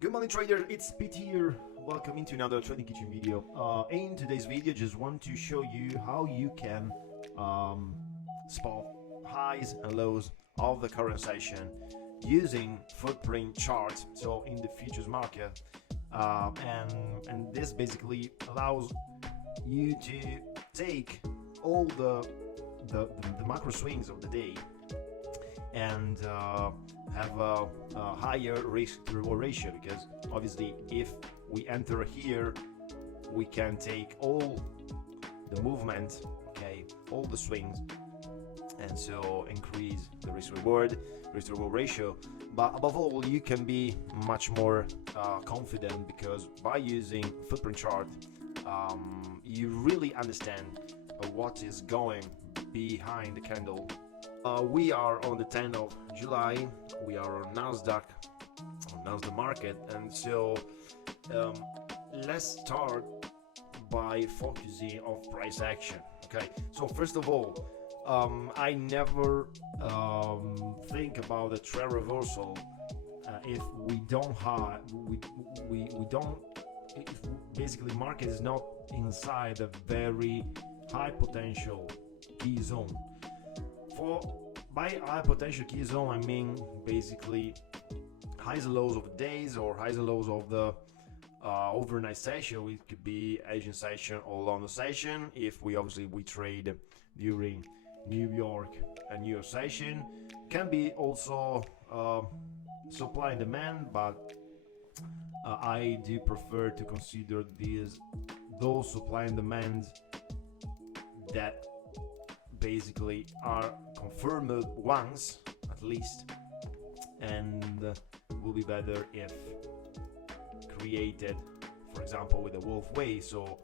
Good morning trader, it's Pete here. Welcome into another trading kitchen video. In today's video, just want to show you how you can spot highs and lows of the current session using footprint charts. So in the futures market, and this basically allows you to take all the macro swings of the day and have a higher risk to reward ratio, because obviously if we enter here we can take all the movement, okay, all the swings, and so increase the risk to reward ratio. But above all, you can be much more confident, because by using footprint chart you really understand what is going behind the candle. We are on the 10th of July. We are on Nasdaq market, and so let's start by focusing on price action. Okay, so first of all, I never think about the trend reversal if we don't have we don't if basically market is not inside a very high potential key zone. By high potential key zone, I mean basically highs and lows of the days, or highs and lows of the overnight session. It could be Asian session or London session. If we trade during New York and New York session, can be also supply and demand, but I do prefer to consider those supply and demands that basically are confirmed once at least, and will be better if created, for example, with a wolf way. So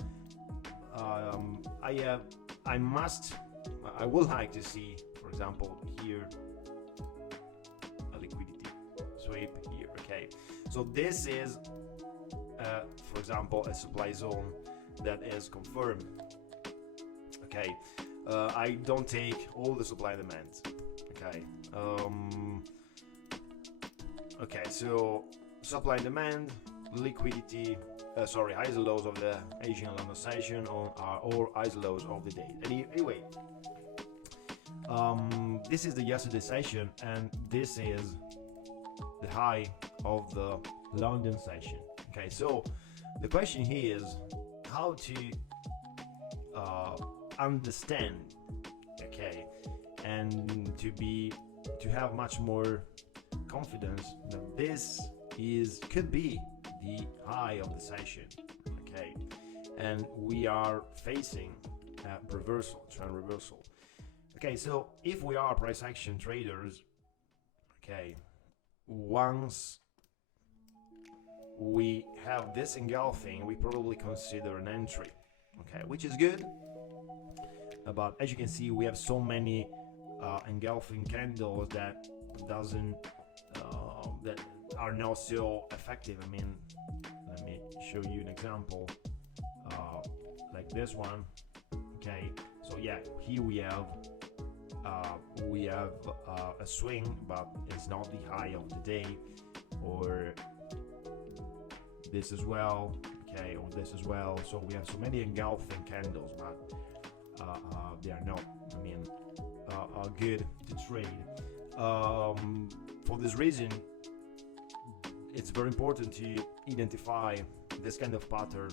I would like to see, for example, here a liquidity sweep here. Okay, so this is for example a supply zone that is confirmed. Okay, I don't take all the supply demands. Okay, okay, so supply and demand, liquidity, highs and lows of the Asian and London session, or highs and lows of the day. Anyway, this is the yesterday session, and this is the high of the London session. Okay, so the question here is how to understand, okay, and to have much more confidence that this could be the high of the session. Okay, and we are facing a trend reversal. Okay, so if we are price action traders, okay, once we have this engulfing, we probably consider an entry, okay, which is good. But as you can see, we have so many engulfing candles that are not so effective. I mean, let me show you an example, like this one. Okay, so yeah, here we have a swing, but it's not the high of the day, or this as well. Okay, or this as well. So we have so many engulfing candles, but they are not, I mean, good to trade. For this reason, it's very important to identify this kind of pattern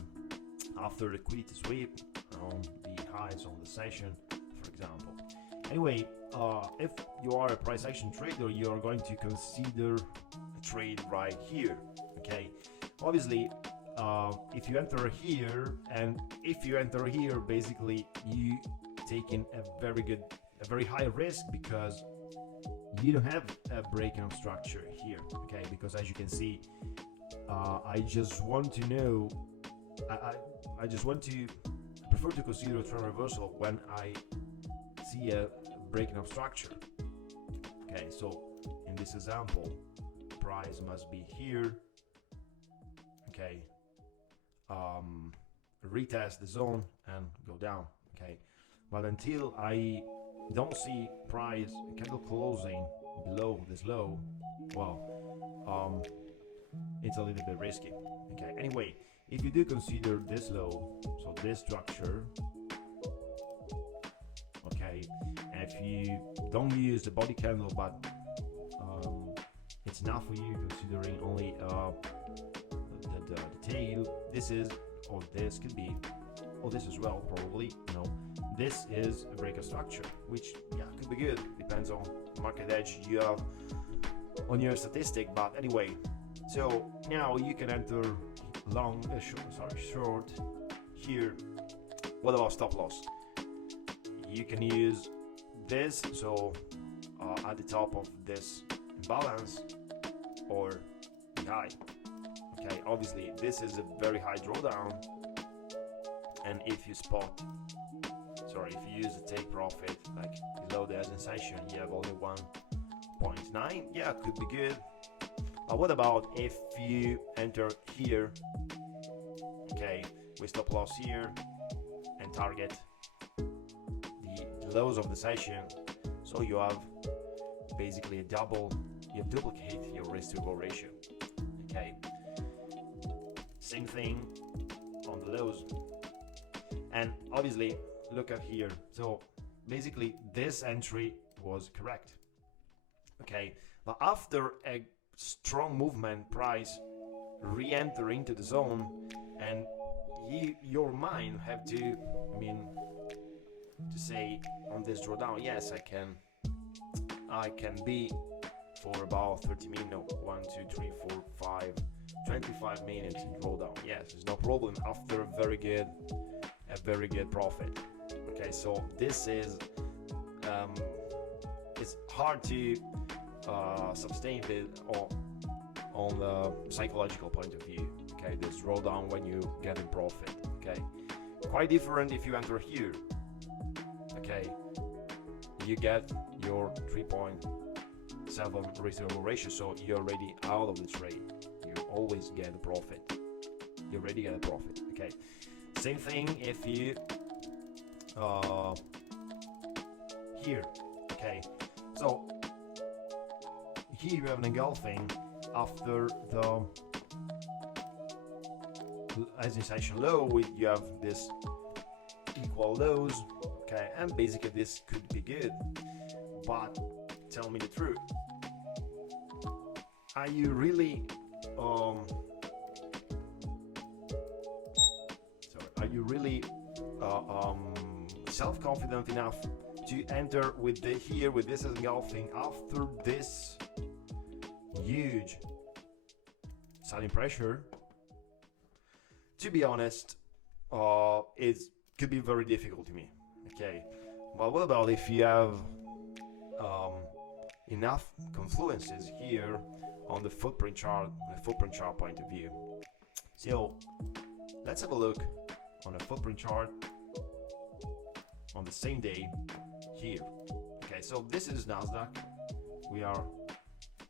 after liquidity sweep on the highs on the session, for example. Anyway, if you are a price action trader, you are going to consider a trade right here. Okay, obviously, if you enter here, basically you taking a very high risk, because you don't have a breaking of structure here. Okay, because as you can see, I just want to know, I prefer to consider a trend reversal when I see a breaking of structure. Okay, so in this example, price must be here. Okay, retest the zone and go down. Okay, but until I don't see price candle closing below this low, well, it's a little bit risky. Okay, anyway, if you do consider this low, so this structure, okay, and if you don't use the body candle, but it's enough for you considering only the tail, this is, or this could be, or this as well, probably, this is a breaker structure, which, yeah, could be good, depends on market edge you have on your statistic, but anyway, so now you can enter short here. What about stop loss? You can use this, so at the top of this imbalance or the high. Okay, obviously this is a very high drawdown, and if you use the take profit like below the sensation, you have only 1.9. Yeah, could be good. But what about if you enter here, okay, with stop loss here and target the lows of the session, so you have basically you duplicate your risk to reward ratio. Okay, same thing on the lows, and obviously look at here, so basically this entry was correct. Okay, but after a strong movement, price re-enter into the zone, and your mind have to say on this drawdown, yes, I can be for about 30 minutes, no, 1, 2, 3, 4, 5, 25 minutes in drawdown. Yes, there's no problem after a very good profit. Okay, so this is it's hard to sustain it on the psychological point of view. Okay, this drawdown when you get in profit. Okay, quite different if you enter here. Okay, you get your 3.7 risk to reward ratio, so you're already out of the trade. You always get a profit. You already get a profit. Okay, same thing if you here. Okay, so here you have an engulfing after the sensation low. You have this equal lows. Okay, and basically this could be good, but tell me the truth, are you really self-confident enough to enter with this engulfing after this huge selling pressure? To be honest, it could be very difficult to me. Okay, but what about if you have enough confluences here on the footprint chart point of view? So let's have a look on a footprint chart on the same day here. Okay, so this is Nasdaq. We are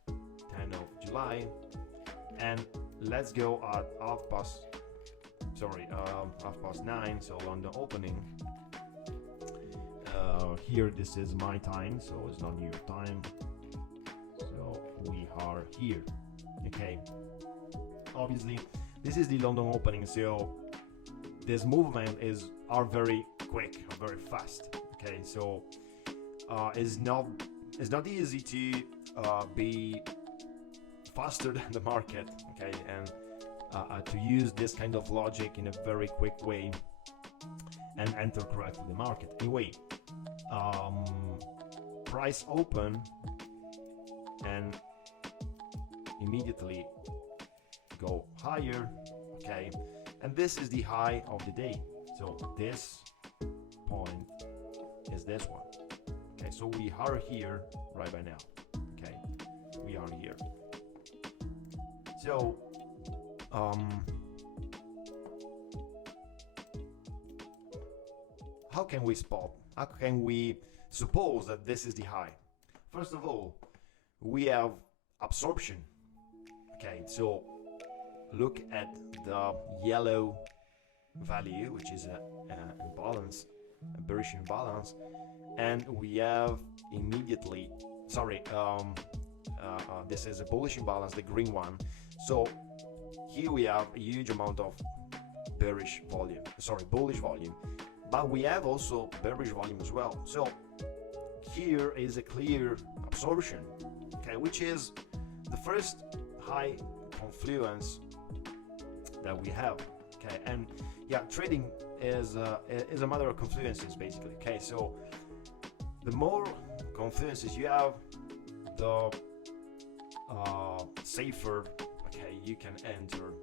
10th of July, and let's go at half past 9, so London opening. Here this is my time, so it's not New York time, so we are here. Okay, obviously this is the London opening, so this movement are very quick, very fast. Okay, so it's not easy to be faster than the market. Okay, and to use this kind of logic in a very quick way and enter correctly the market. Anyway, price open and immediately go higher. Okay, and this is the high of the day, so this point is this one. Okay, so we are here right by now. Okay, we are here. So how can we spot? How can we suppose that this is the high? First of all, we have absorption. Okay, so look at the yellow value, which is a imbalance, a bearish imbalance, and we have immediately, this is a bullish imbalance, the green one. So here we have a huge amount of bullish volume, but we have also bearish volume as well. So here is a clear absorption, okay, which is the first high confluence that we have, okay. And yeah, trading is a matter of confluences basically, okay. So the more confluences you have, the safer, okay, you can enter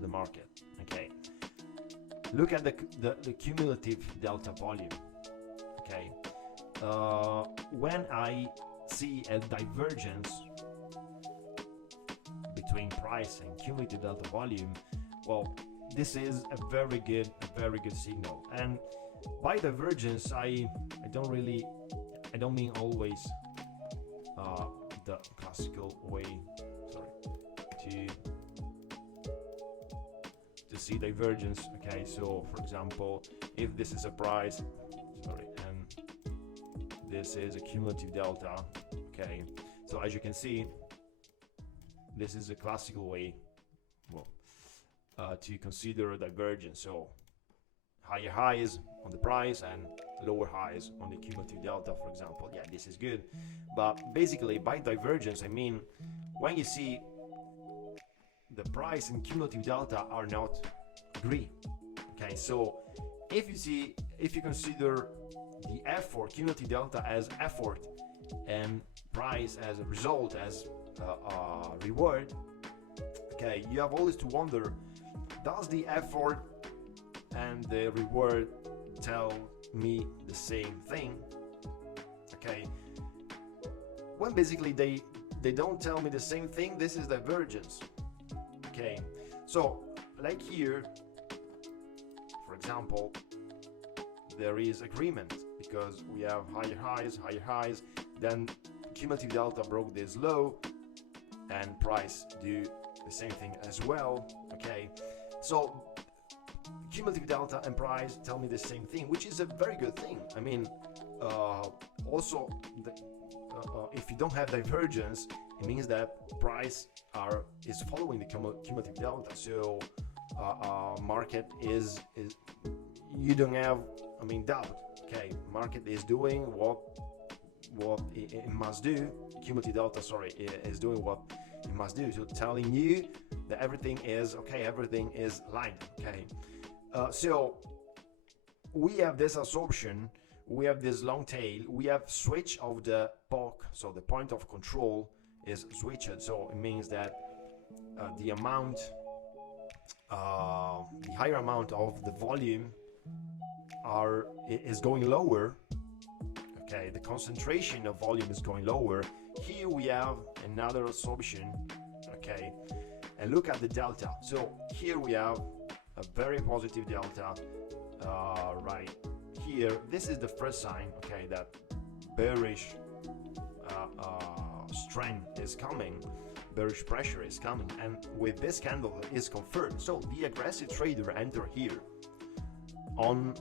the market, okay. Look at the cumulative delta volume, okay. When I see a divergence between price and cumulative delta volume, well, this is a very good signal. And by divergence, I don't mean always the classical way, to see divergence, okay. So for example, if this is a price, and this is a cumulative delta, okay, so as you can see, this is a classical way, to consider divergence. So higher highs on the price and lower highs on the cumulative delta, for example. Yeah, this is good. But basically, by divergence, I mean when you see the price and cumulative delta are not agree, okay. So if you consider the effort, cumulative delta as effort, and price as a result, as reward, okay, you have always to wonder, does the effort and the reward tell me the same thing, okay. When basically they don't tell me the same thing, this is divergence, okay. So like here, for example, there is agreement because we have higher highs, then cumulative delta broke this low and price do the same thing as well, okay. So cumulative delta and price tell me the same thing, which is a very good thing. I mean, also if you don't have divergence, it means that price is following the cumulative delta. So market is you don't have, I mean, doubt, okay. Market is doing what it must do. Cumulative delta, is doing what it must do, so telling you that everything is okay, everything is lined, okay. So we have this absorption, we have this long tail, we have switch of the POC, so the point of control is switched. So it means that the higher amount of the volume is going lower, okay. The concentration of volume is going lower. Here we have another absorption, okay, and look at the delta. So here we have a very positive delta, right here. This is the first sign, okay, that bearish strength is coming, bearish pressure is coming, and with this candle is confirmed. So the aggressive trader enter here on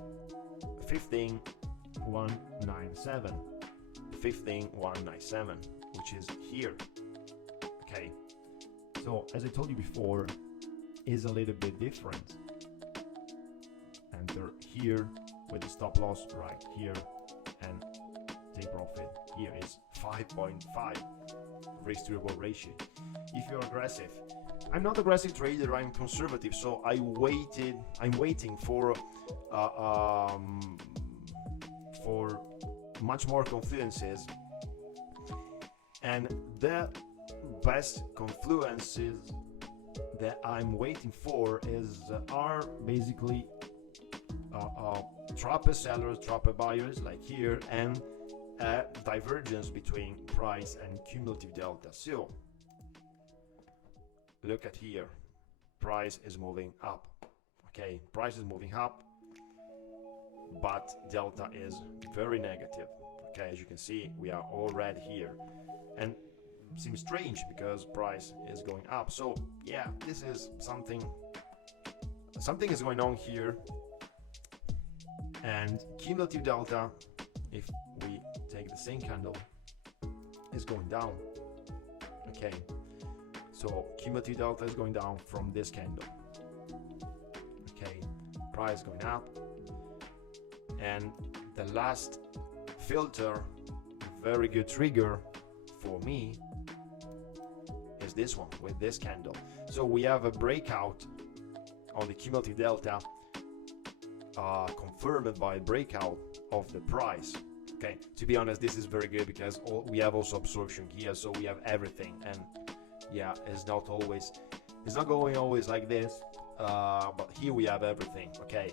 15197, 15197, which is here, okay. So as I told you before, is a little bit different. Enter here with the stop loss right here, and take profit here is 5.5 risk to reward ratio. If you're aggressive, I'm not aggressive trader, I'm conservative, so I'm waiting for much more confluences, and the best confluences that I'm waiting for are basically trapper sellers, trapper buyers like here, and a divergence between price and cumulative delta. So look at here, price is moving up, okay, price is moving up, but delta is very negative, okay. As you can see, we are all red here, and seems strange because price is going up. So yeah, this is something is going on here. And cumulative delta, if we take the same candle, is going down, okay. So cumulative delta is going down from this candle. Okay, price going up, and the last filter, very good trigger for me, is this one with this candle. So we have a breakout on the cumulative delta, confirmed by breakout of the price. Okay, to be honest, this is very good because we have also absorption here, so we have everything. And yeah, it's not going always like this, but here we have everything. Okay,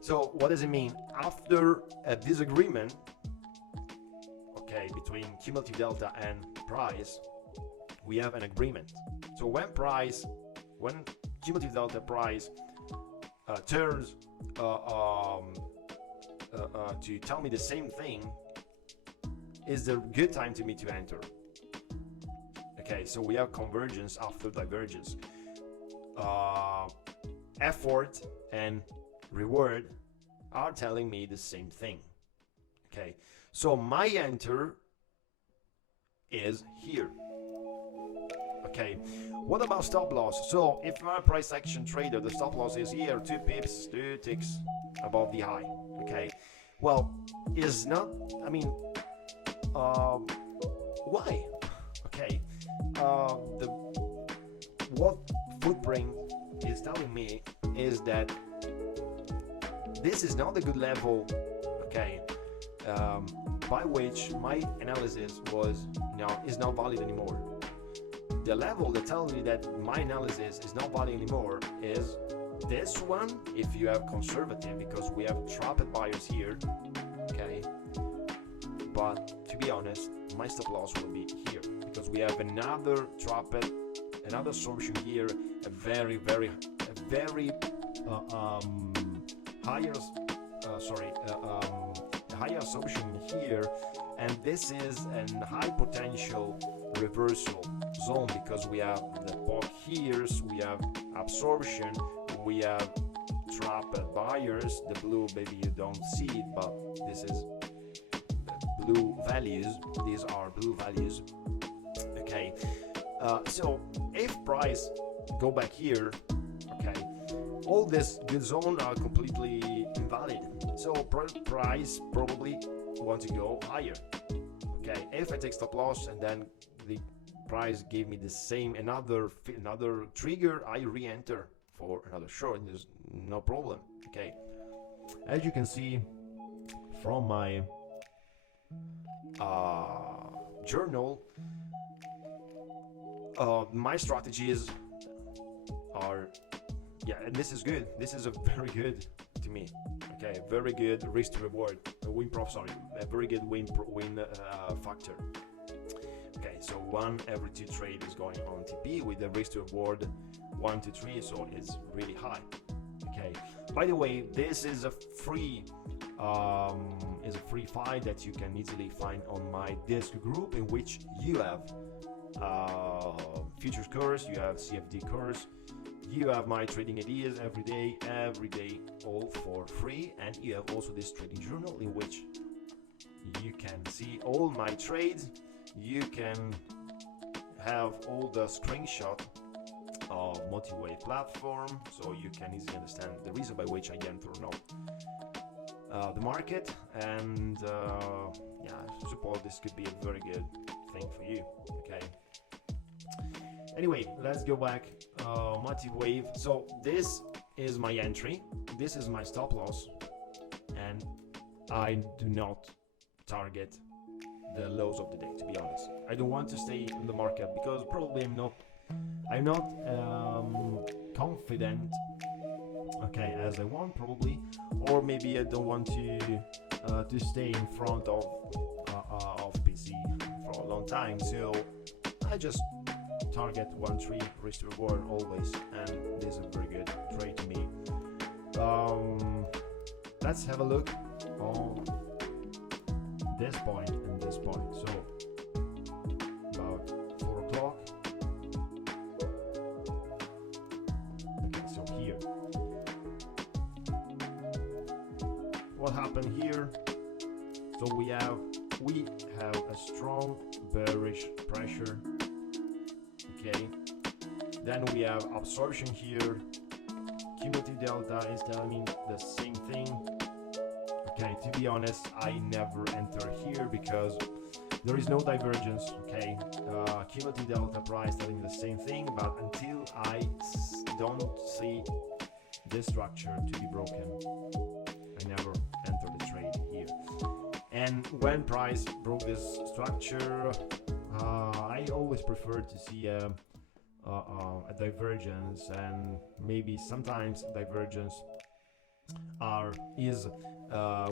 so what does it mean? After a disagreement, okay, between cumulative delta and price, we have an agreement. So when cumulative delta price turns to tell me the same thing, is a good time to me to enter. Okay, so we have convergence after divergence. Effort and reward are telling me the same thing. Okay, so my enter is here. Okay, what about stop loss? So if I'm a price action trader, the stop loss is here, 2 pips, 2 ticks above the high. Okay, well, is not, I mean, why? Okay, what Footprint is telling me is that this is not a good level, okay, by which my analysis is not valid anymore. The level that tells me that my analysis is not valid anymore is this one, if you have conservative, because we have trapped buyers here. Okay, but to be honest, my stop loss will be here because we have another absorption here, a very higher absorption here, and this is a high potential reversal zone because we have the POC here, we have absorption, we have trapped buyers. The blue, maybe you don't see it, but this is blue values. These are blue values. Okay, so if price go back here, okay, all this good zone are completely invalid. So price probably want to go higher. Okay, if I take stop loss and then the price gave me the same another trigger, I re-enter for another short. There's no problem. Okay, as you can see from my journal, my strategies are, yeah, and this is good. This is a very good to me. Okay, very good risk to reward, a very good win factor. Okay, so 1 every 2 trade is going on TP with the risk to reward 1 to 3, so it's really high. Okay, by the way, this is a free file that you can easily find on my disc group, in which you have futures course, you have CFD course, you have my trading ideas every day, all for free, and you have also this trading journal in which you can see all my trades. You can have all the screenshot of multi-way platform, so you can easily understand the reason by which I enter or not the market, and yeah, I suppose this could be a very good thing for you. Okay, anyway, let's go back. Multi-wave, so this is my entry, this is my stop loss, and I do not target the lows of the day. To be honest, I don't want to stay in the market because probably I'm not confident, okay, as I want, probably, or maybe I don't want to stay in front of PC for a long time, so I just target 1-3 risk to reward always, and this is a very good trade to me. Let's have a look on this point and this point. So about 4 o'clock. Okay, so here, what happened here? So we have a strong bearish pressure. Okay, Then we have absorption here. Cumulative delta is telling me the same thing. Okay, to be honest, I never enter here because there is no divergence. Okay, cumulative delta price telling the same thing, but until I don't see this structure to be broken, I never enter the trade here. And when price broke this structure, I always prefer to see a divergence, and maybe sometimes divergence is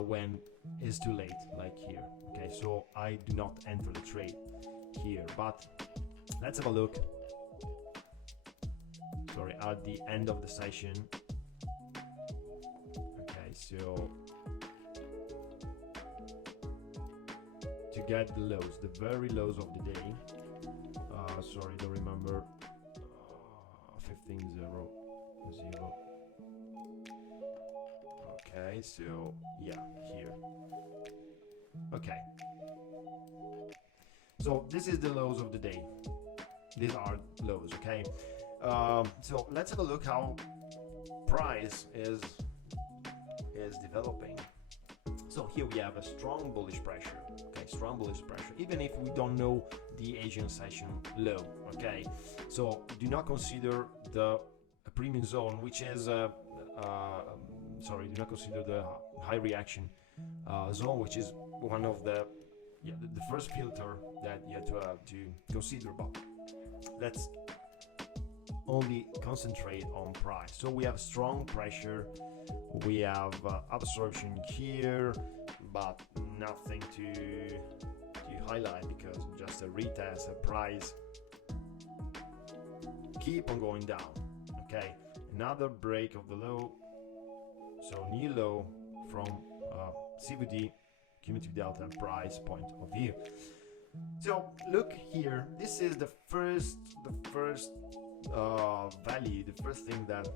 when it's too late, like here. Okay, so I do not enter the trade here, but let's have a look. Sorry, at the end of the session. Okay, so to get the lows, the very lows of the day. Sorry, don't remember. 15.00. Okay, so yeah, here. Okay. So this is the lows of the day. These are lows, okay? So let's have a look how price is developing. So here we have a strong bullish pressure, okay? Strong bullish pressure, even if we don't know the Asian session low, okay? So do not consider the premium zone, which is do not consider the high reaction zone, which is one of the first filter that you have to consider. But let's only concentrate on price. So we have strong pressure, we have absorption here, but nothing to highlight because just a retest, a price keep on going down. Okay, another break of the low, so new low from CVD cumulative delta price point of view. So look here, this is the first value, the first thing that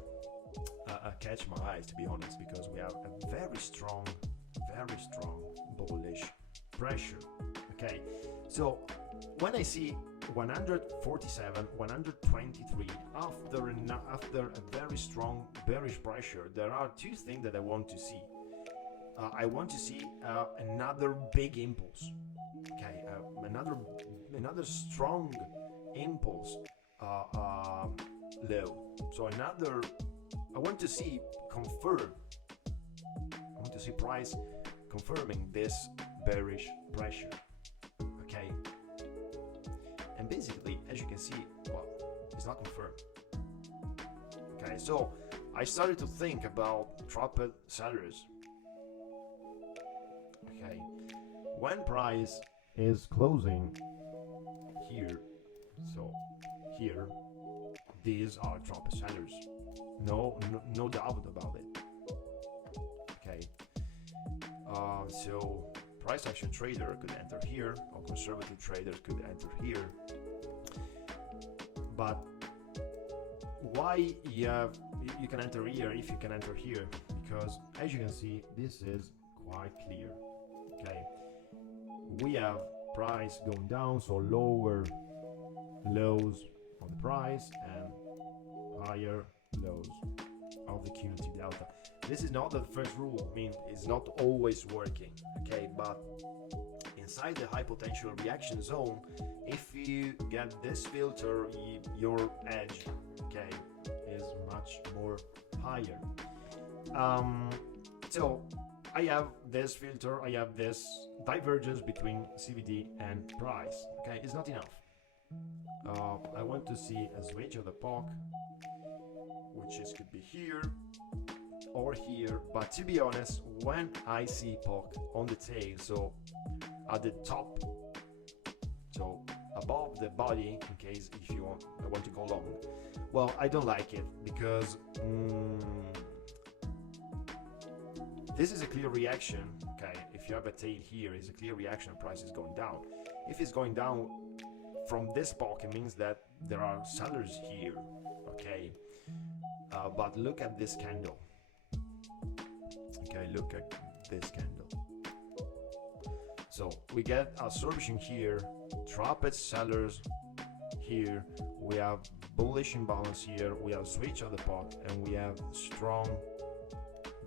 catch my eyes, to be honest, because we have a very strong bullish pressure. Okay, so when I see 147, 123 after a very strong bearish pressure, there are two things that I want to see. I want to see another big impulse. Okay, another strong impulse low. So I want to see price confirming this bearish pressure. Okay, and basically, as you can see, well, it's not confirmed. Okay, so I started to think about trapped sellers. Okay, when price is closing here, so here, these are trapped sellers. No doubt about it. Okay, so price action trader could enter here, or conservative traders could enter here. But why you can enter here if you can enter here? Because as you can see, this is quite clear. Okay, we have price going down, so lower lows of the price and higher lows of the cumulative delta. This is not the first rule. I mean, it's not always working. Okay, but inside the high potential reaction zone, if you get this filter, your edge, okay, is much more higher. So I have this filter, I have this divergence between CVD and price. Okay, it's not enough. I want to see a switch of the POC, which could be here or here. But to be honest, when I see POC on the tail, so at the top, so above the body, in case if I want to go long, well, I don't like it because this is a clear reaction. Okay, if you have a tail here, it's a clear reaction, price is going down. If it's going down from this POC, it means that there are sellers here. Okay, but look at this candle. Okay, look at this candle. So we get absorption here, trapped sellers here. We have bullish imbalance here, we have switch of the pot, and we have strong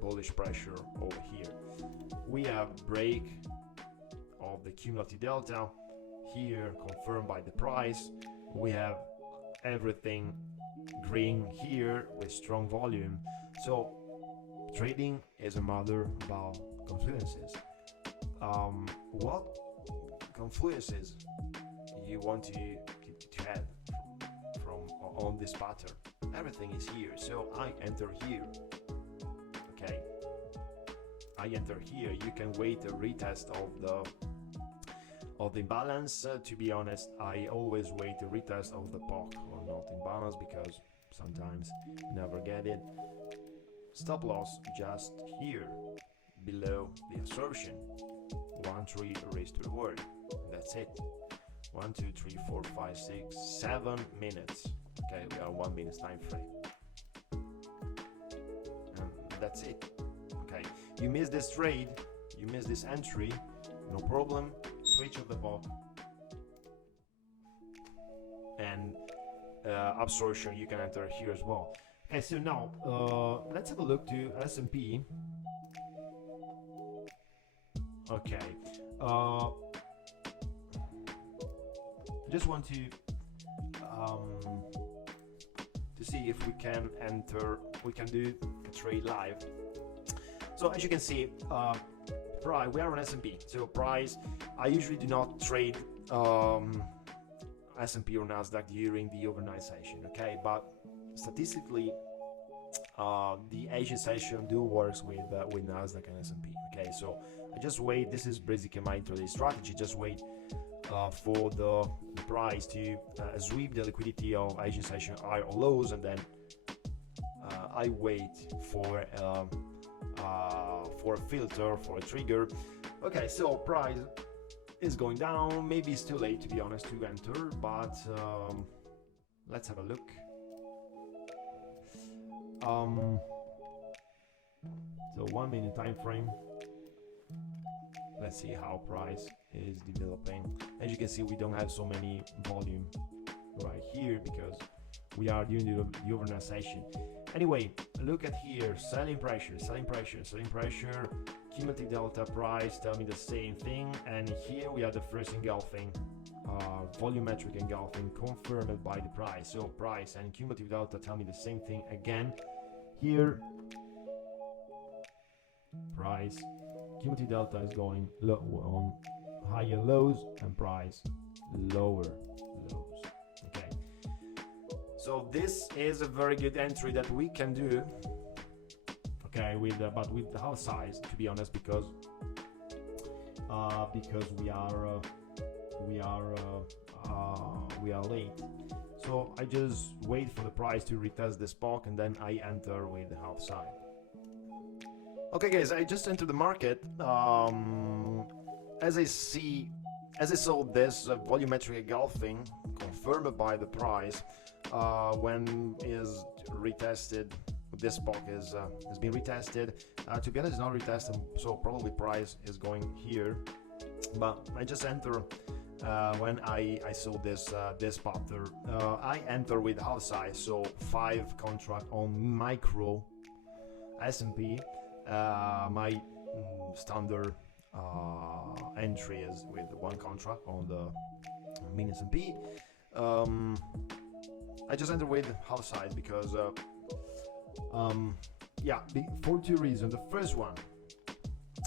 bullish pressure over here. We have break of the cumulative delta here confirmed by the price. We have everything green here with strong volume. So trading is a matter about confluences. What confluences you want to have from on this pattern? Everything is here, so I enter here. Okay, I enter here. You can wait a retest of the imbalance. To be honest, I always wait a retest of the POC or not imbalance, because sometimes never get it. Stop loss just here below the absorption. 1, 3 risk to reward. That's it. 1, 2, 3, 4, 5, 6, 7 minutes. Okay, we are 1 minute time frame. And that's it. Okay, you miss this trade, you miss this entry, no problem. Switch of the block and absorption, you can enter here as well. Okay, so now let's have a look to S&P. Okay, just want to see if we can enter, we can do a trade live. So as you can see, price, we are on S&P. So price, I usually do not trade S&P or Nasdaq during the overnight session. Okay, but statistically, the Asian session do works with Nasdaq and S&P. Okay, so I just wait. This is basically my intraday strategy. Just wait for the price to sweep the liquidity of Asian session high or lows, and then I wait for a filter, for a trigger. Okay, so price is going down. Maybe it's too late, to be honest, to enter, but let's have a look. So 1 minute time frame. Let's see how price is developing. As you can see, we don't have so many volume right here because we are doing the overnight session. Anyway, look at here, selling pressure, cumulative delta price tell me the same thing, and here we are the first engulfing, volumetric engulfing confirmed by the price. So price and cumulative delta tell me the same thing again. Here, price, cumulative delta is going low on higher lows, and price lower lows. Okay, so this is a very good entry that we can do. Okay, but with the half size, to be honest, because we are late. So I just wait for the price to retest the spot, and then I enter with the half size. Okay, guys, I just entered the market. As I saw this volumetric engulfing confirmed by the price, when is retested, this spot has been retested. To be honest, it's not retested, so probably price is going here. But I just enter when I saw this pattern. I enter with half size, so 5 contract on micro S&P. My standard entry is with 1 contract on the mini S&P. I just enter with half size because for 2 reasons. The first one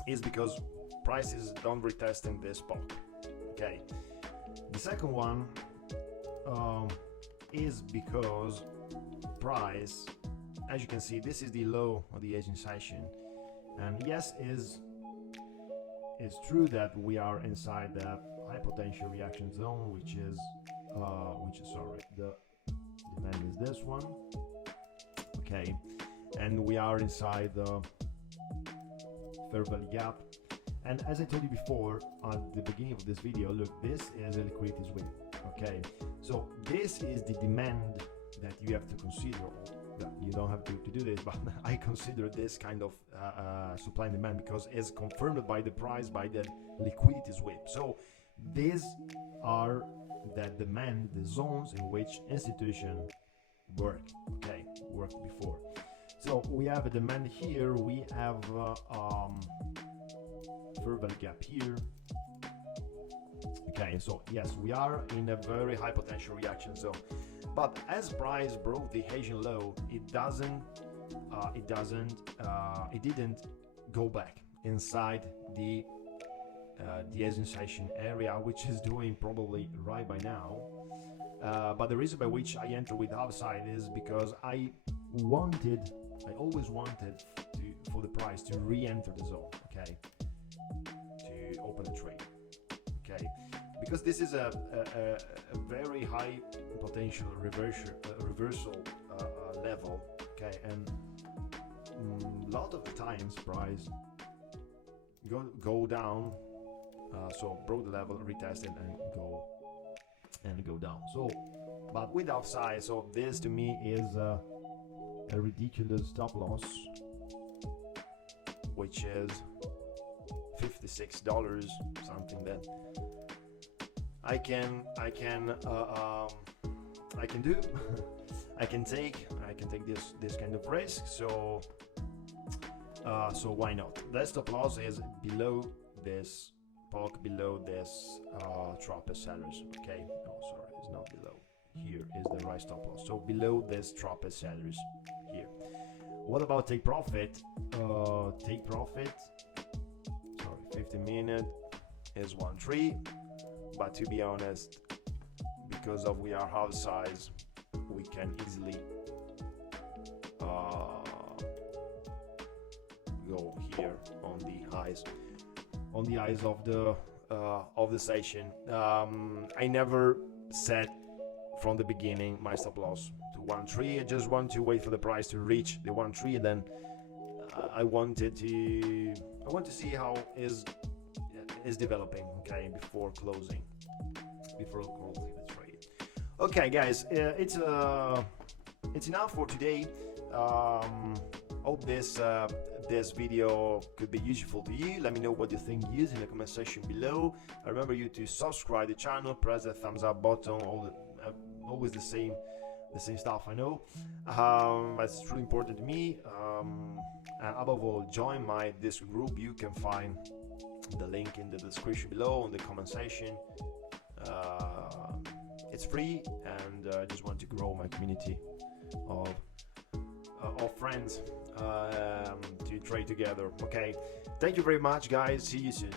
is because prices don't retesting this spot. Okay. The second one is because price, as you can see, this is the low of the Asian session, and yes, it's true that we are inside the high potential reaction zone, which is the demand is this one. Okay, and we are inside the fair value gap. And as I told you before at the beginning of this video, look, this is a liquidity sweep. Okay, so this is the demand that you have to consider. You don't have to do this, but I consider this kind of supply and demand because it's confirmed by the price, by the liquidity sweep. So these are the demand, the zones in which institution worked before. So we have a demand here, we have fair value gap here. Okay, so yes, we are in a very high potential reaction zone, but as price broke the Asian low, it didn't go back inside the sensation area, which is doing probably right by now. But the reason by which I enter with upside is because I always wanted for the price to re-enter the zone, okay, to open a trade, okay, because this is a very high potential reversal level, okay, and a lot of the times price go down, so broke the level, retested, and go down. So, but with upside, so this to me is a ridiculous stop loss, which is $56, something that I can do. I can take this kind of risk. So why not? That stop loss is below this POC, below this Trappist sellers. Okay, no, sorry, it's not below. Here is the right stop loss. So below this Trappist sellers here. What about take profit? Take profit. Sorry, 50-minute is 1.3. But to be honest, because of we are half size, we can easily go here on the eyes of the session. I never set from the beginning my stop loss to 1.3. I just want to wait for the price to reach the 1.3, and then I want to see how is developing, okay, before closing the trade. Okay, guys, it's enough for today. Hope this video could be useful to you. Let me know what you think in the comment section below. I remember you to subscribe the channel, press the thumbs up button. Always the same stuff, I know, but it's really important to me. And above all, join my Discord group. You can find the link in the description below, in the comment section. It's free, and I just want to grow my community of friends to trade together. Okay, thank you very much, guys. See you soon.